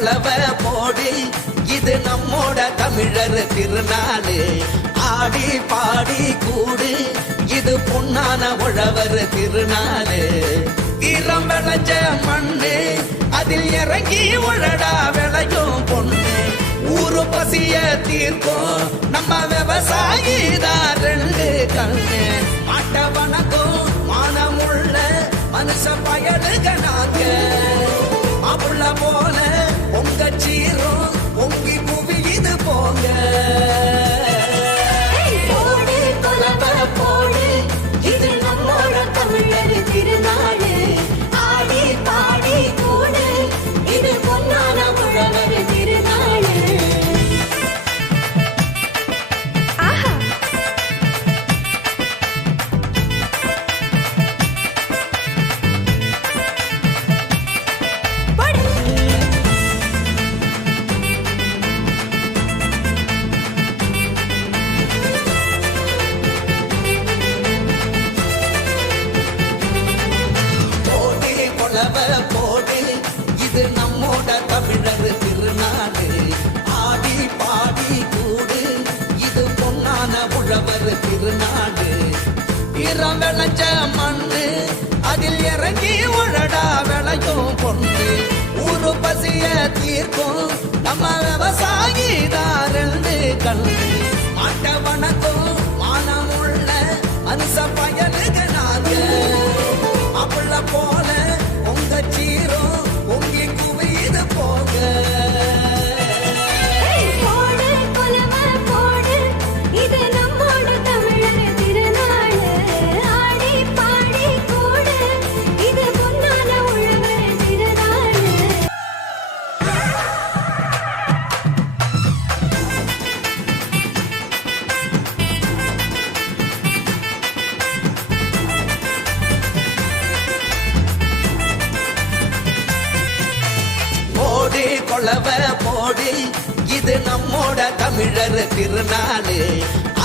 கொளவ போடி இது நம்மோட தமிழர் திருநாளு ஆடி பாடி கூடு இது பொன்னான உழவர் திருநாளு ஈரம் விளைஞ்ச மண்ணு அதில் இறங்கி உழடா விளையும் பொண்ணு ஊரு பசிய தீர்க்கும் நம்ம விவசாயி தான் ரெண்டு கண்ணு மாட்ட வணக்கம் மானமுள்ள மனுஷ பயலுக நாங்க அப்புள்ள போல உங்க சீரும் பொங்கி குவியுது போங்க போடு கொலவ போடு இது நம்மோட தமிழர் திருநாடு ஆடி பாடி கூடு இது பொன்னான உழவர் திருநாடு ஆஹா போடி கொளவ போடி இது நம்மோட தமிழர் திருநாடு ஆடி பாடி கூடு இது பொன்னான உழவர் திருநாடு ஈரம் விளைஞ்ச மண்ணு அதில் இறங்கி உழடா விளையும் பொண்ணு ஊரு பசிய தீர்க்கும் நம்ம விவசாயி தான் ரெண்டு கண்ணு மாட்ட வணக்கம் மானமுள்ள மனுஷ பயலுக நாங்க அப்புள்ள போல உங்க சீரும் பொங்கி குவியுது போங்க போடு கொலவ போடு இது நம்மோட தமிழர் திருநாடு ஆடி பாடி கூடு இது பொன்னான உழவர் திருநாடு போடி கொளவ போடி இது நம்மோட தமிழர் திருநாளு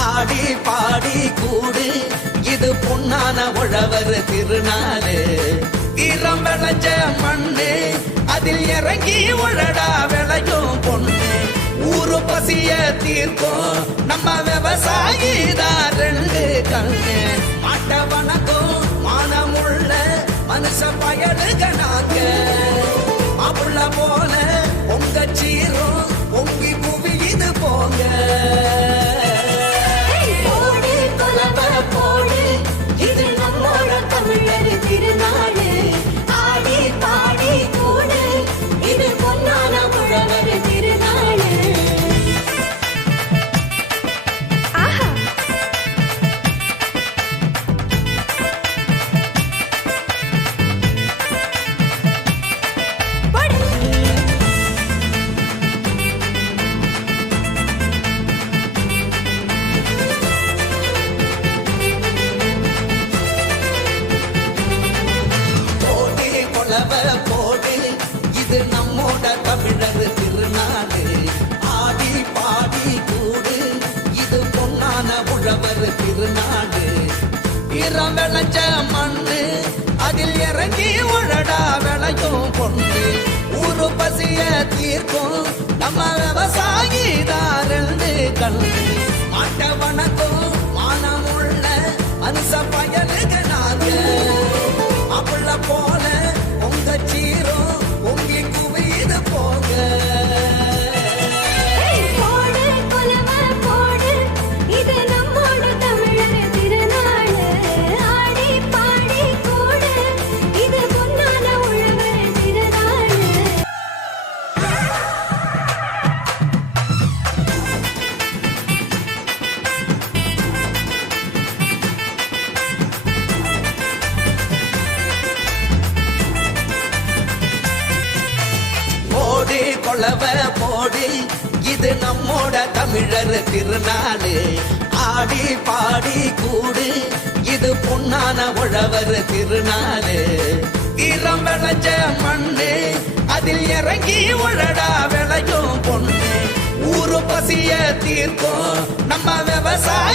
ஆடி பாடி கூடு இது பொன்னான உழவர் திருநாளு ஈரம் விளைஞ்ச மண்ணு அதில் இறங்கி உழடா விளையும் பொண்ணு ஊரு பசிய தீர்க்கும் நம்ம விவசாயி தான் ரெண்டு கண்ணு மாட்ட வணக்கம் மானமுள்ள மனுஷ பயலுக நாங்க அப்புள்ள போல உங்க சீரும் பொங்கி குவியுது போங்க போடு கொலவ போடு இது நம்மோட தமிழர் திருநாடு ஆடி பாடி கூடு இது பொன்னான உழவர் திருநாடு ஆஹா போடி கொளவ போடி இது நம்மோட தமிழர் திருநாடு ஆடி பாடி கூடு இது பொன்னான உழவர் திருநாடு ஈரம் விளைஞ்ச மண்ணு அதில் இறங்கி உழடா விளையும் பொண்ணு ஊரு பசிய தீர்க்கும் நம்ம விவசாயி தான் ரெண்டு கண்ணு மாட்ட வணக்கம் மானமுள்ள மனுஷ பயலுக நாங்க அப்புள்ள போல உங்க சீரும் பொங்கி குவியுது போங்க போடு கொலவ போடு இது நம்மோட தமிழர் திருநாடு ஆடி பாடி கூடு இது பொன்னான உழவர் திருநாடு போடி கொளவ போடி இது நம்மோட தமிழர் திருநாளு ஆடி பாடி கூடு இது பொன்னான உழவர் திருநாளு ஈரம் விளைஞ்ச மண்ணு அதில் இறங்கி உழடா விளையும் பொண்ணு ஊரு பசிய தீர்க்கும் நம்ம விவசாயி